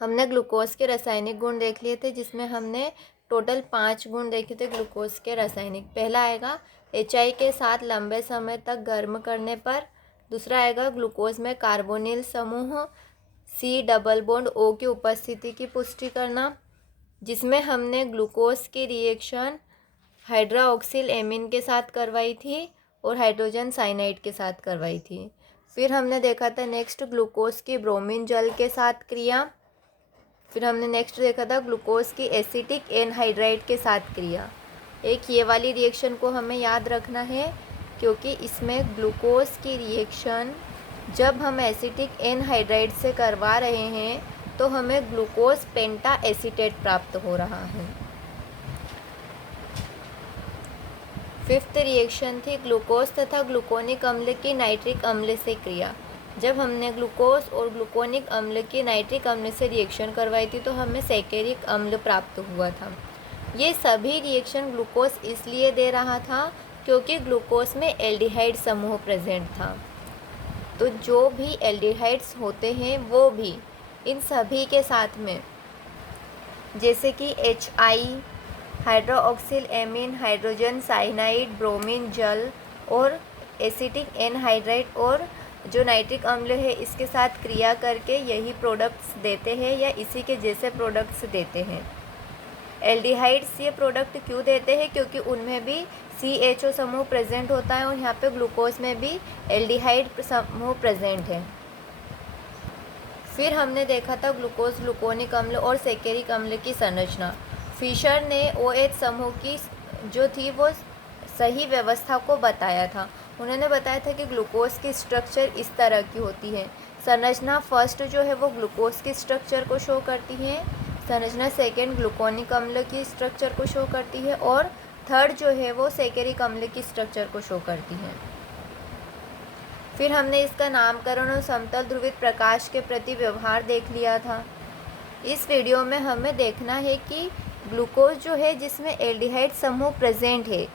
हमने ग्लूकोज के रासायनिक गुण देख लिए थे, जिसमें हमने टोटल 5 गुण देखे थे ग्लूकोज के रासायनिक। पहला आएगा HI के साथ लंबे समय तक गर्म करने पर। दूसरा आएगा ग्लूकोज में कार्बोनिल समूह C डबल बॉन्ड O की उपस्थिति की पुष्टि करना, जिसमें हमने ग्लूकोज की रिएक्शन हाइड्रोक्सिल एमीन के साथ करवाई थी और हाइड्रोजन साइनाइड के साथ करवाई थी। फिर हमने देखा था नेक्स्ट ग्लूकोज की ब्रोमीन जल के साथ क्रिया। फिर हमने नेक्स्ट देखा था ग्लूकोज की एसिटिक एनहाइड्राइड के साथ क्रिया। एक ये वाली रिएक्शन को हमें याद रखना है, क्योंकि इसमें ग्लूकोज की रिएक्शन जब हम एसिटिक एनहाइड्राइड से करवा रहे हैं तो हमें ग्लूकोज पेंटा एसीटेट प्राप्त हो रहा है। फिफ्थ रिएक्शन थी ग्लूकोज तथा ग्लूकोनिक अम्ल की नाइट्रिक अम्ल से क्रिया। जब हमने ग्लूकोज और ग्लूकोनिक अम्ल की नाइट्रिक अम्ल से रिएक्शन करवाई थी तो हमें सैकेरिक अम्ल प्राप्त हुआ था। ये सभी रिएक्शन ग्लूकोज इसलिए दे रहा था क्योंकि ग्लूकोज में एल्डिहाइड समूह प्रेजेंट था। तो जो भी एल्डिहाइड्स होते हैं वो भी इन सभी के साथ में, जैसे कि HI, hydroxyl amine, hydrogen cyanide, bromine जल और एसिटिक एनहाइड्राइड और जो नाइट्रिक अम्ल है, इसके साथ क्रिया करके यही प्रोडक्ट्स देते हैं या इसी के जैसे प्रोडक्ट्स देते हैं। एल्डिहाइड्स ये प्रोडक्ट क्यों देते हैं? क्योंकि उनमें भी CHO समूह प्रेजेंट होता है और यहाँ पे ग्लूकोज में भी एल्डिहाइड समूह प्रेजेंट है। फिर हमने देखा था ग्लूकोज, ग्लूकोनिक अम्ल और सैकेरिक अम्ल की संरचना। फिशर ने OH समूह की जो थी वो सही व्यवस्था को बताया था। उन्होंने बताया था कि ग्लूकोज की स्ट्रक्चर इस तरह की होती है। संरचना फर्स्ट जो है वो ग्लूकोज की स्ट्रक्चर को शो करती है, संरचना सेकेंड ग्लूकोनिक अम्ल की स्ट्रक्चर को शो करती है और थर्ड जो है वो सैकेरिक अम्ल की स्ट्रक्चर को शो करती है। फिर हमने इसका नामकरण और समतल ध्रुवित प्रकाश के प्रति व्यवहार देख लिया था। इस वीडियो में हमें देखना है कि ग्लूकोज जो है जिसमें एल्डिहाइड समूह प्रेजेंट है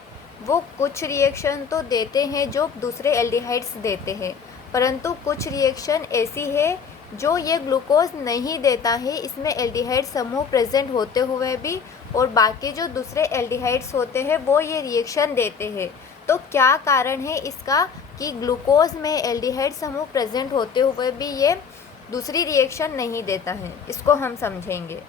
वो कुछ रिएक्शन तो देते हैं जो दूसरे एल्डिहाइड्स देते हैं, परंतु कुछ रिएक्शन ऐसी है जो ये ग्लूकोज नहीं देता है, इसमें एल्डिहाइड समूह प्रेजेंट होते हुए भी, और बाकी जो दूसरे एल्डिहाइड्स होते हैं वो ये रिएक्शन देते हैं। तो क्या कारण है इसका कि ग्लूकोज में एल्डिहाइड समूह प्रेजेंट होते हुए भी ये दूसरी रिएक्शन नहीं देता है, इसको हम समझेंगे।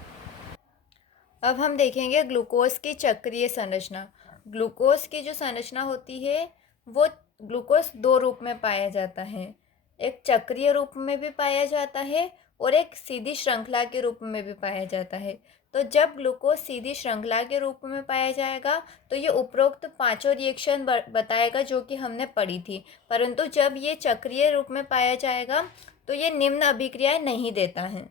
अब हम देखेंगे ग्लूकोज की चक्रीय संरचना। ग्लूकोज की जो संरचना होती है वो ग्लूकोज 2 रूप में पाया जाता है, एक चक्रीय रूप में भी पाया जाता है और एक सीधी श्रृंखला के रूप में भी पाया जाता है। तो जब ग्लूकोज सीधी श्रृंखला के रूप में पाया जाएगा तो ये उपरोक्त 5 रिएक्शन बताएगा जो कि हमने पढ़ी थी, परंतु जब ये चक्रीय रूप में पाया जाएगा तो ये निम्न अभिक्रियाएं नहीं देता है।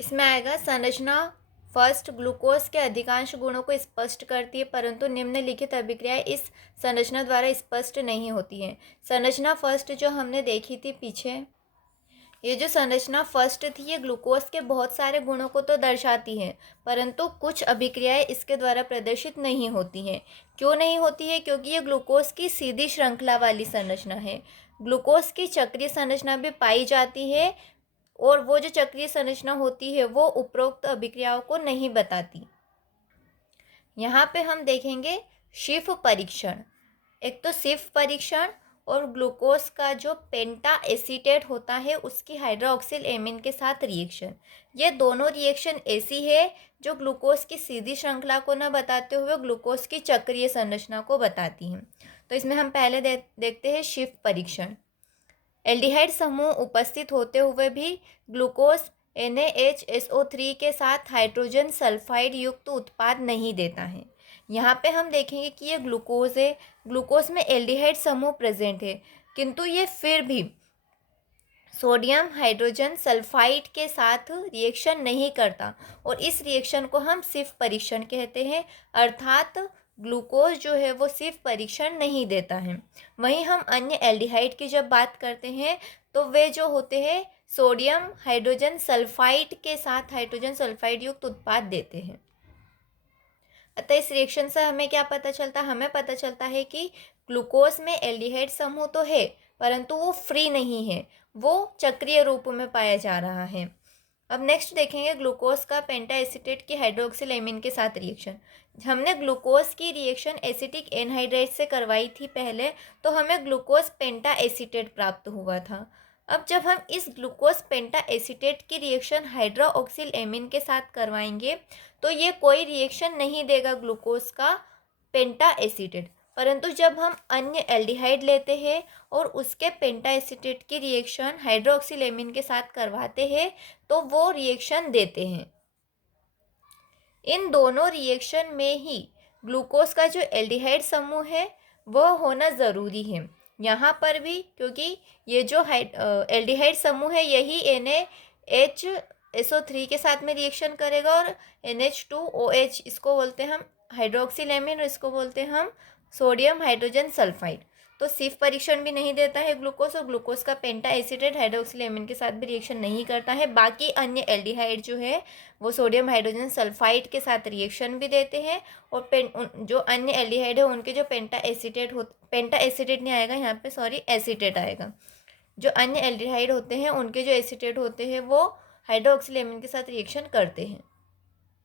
इसमें आएगा संरचना फर्स्ट ग्लूकोज के अधिकांश गुणों को स्पष्ट करती है, परंतु निम्नलिखित अभिक्रियाएं इस संरचना द्वारा स्पष्ट नहीं होती हैं। संरचना फर्स्ट जो हमने देखी थी पीछे, ये जो संरचना फर्स्ट थी ये ग्लूकोज के बहुत सारे गुणों को तो दर्शाती है, परंतु कुछ अभिक्रियाएं इसके द्वारा प्रदर्शित नहीं होती हैं। क्यों नहीं होती है? क्योंकि ये ग्लूकोज की सीधी श्रृंखला वाली संरचना है। ग्लूकोज की चक्रीय संरचना भी पाई जाती है और वो जो चक्रीय संरचना होती है वो उपरोक्त अभिक्रियाओं को नहीं बताती। यहाँ पे हम देखेंगे शिफ परीक्षण। एक तो शिफ परीक्षण और ग्लूकोज का जो पेंटा एसीटेट होता है उसकी हाइड्रोक्सिल एमीन के साथ रिएक्शन। ये दोनों रिएक्शन ऐसी है जो ग्लूकोज की सीधी श्रृंखला को न बताते हुए ग्लूकोज की चक्रीय संरचना को बताती हैं। तो इसमें हम पहले देखते हैं शिफ परीक्षण। एल्डिहाइड समूह उपस्थित होते हुए भी ग्लूकोज NaHSO3 के साथ हाइड्रोजन सल्फाइड युक्त उत्पाद नहीं देता है। यहाँ पे हम देखेंगे कि ये ग्लूकोज है, ग्लूकोज में एल्डिहाइड समूह प्रेजेंट है, किंतु ये फिर भी सोडियम हाइड्रोजन सल्फाइड के साथ रिएक्शन नहीं करता और इस रिएक्शन को हम शिफ परीक्षण कहते हैं, अर्थात ग्लूकोज जो है वो सिर्फ परीक्षण नहीं देता है। वहीं हम अन्य एल्डिहाइड की जब बात करते हैं तो वे जो होते हैं सोडियम हाइड्रोजन सल्फाइड के साथ हाइड्रोजन सल्फाइड युक्त उत्पाद देते हैं। अतः इस रिएक्शन से हमें क्या पता चलता है? हमें पता चलता है कि ग्लूकोज में एल्डिहाइड समूह तो है परंतु वो फ्री नहीं है, वो चक्रीय रूप में पाया जा रहा है। अब नेक्स्ट देखेंगे ग्लूकोज का पेंटा एसीटेट की हाइड्रोक्सिल एमीन के साथ रिएक्शन। हमने ग्लूकोज की रिएक्शन एसिटिक एनहाइड्राइड से करवाई थी पहले, तो हमें ग्लूकोज पेंटा एसीटेट प्राप्त हुआ था। अब जब हम इस ग्लूकोज पेंटा एसीटेट की रिएक्शन हाइड्रोक्सिल एमीन के साथ करवाएंगे तो ये कोई रिएक्शन नहीं देगा ग्लूकोज का पेंटा एसीटेट। परंतु जब हम अन्य एल्डिहाइड लेते हैं और उसके पेंटा एसीटेट की रिएक्शन हाइड्रोक्सिल एमीन के साथ करवाते हैं तो वो रिएक्शन देते हैं। इन दोनों रिएक्शन में ही ग्लूकोज का जो एल्डिहाइड समूह है वह होना ज़रूरी है यहाँ पर भी, क्योंकि ये जो एल्डिहाइड समूह है यही NaHSO3 के साथ में रिएक्शन करेगा और NH2OH इसको बोलते हैं हम हाइड्रोक्सिल एमीन और इसको बोलते हैं हम सोडियम हाइड्रोजन सल्फाइड। तो सिर्फ परीक्षण भी नहीं देता है ग्लूकोज, और ग्लूकोज का पेंटा एसीटेट हाइड्रोक्सिल एमीन के साथ भी रिएक्शन नहीं करता है। बाकी अन्य एल्डिहाइड जो है वो सोडियम हाइड्रोजन सल्फाइड के साथ रिएक्शन भी देते हैं, और जो अन्य एल्डिहाइड है उनके जो पेंटा एसीटेट नहीं आएगा यहाँ पे, सॉरी एसीटेट आएगा। जो अन्य एल्डिहाइड होते हैं उनके जो एसीटेट होते हैं वो हाइड्रोक्सिल एमीन के साथ रिएक्शन करते हैं।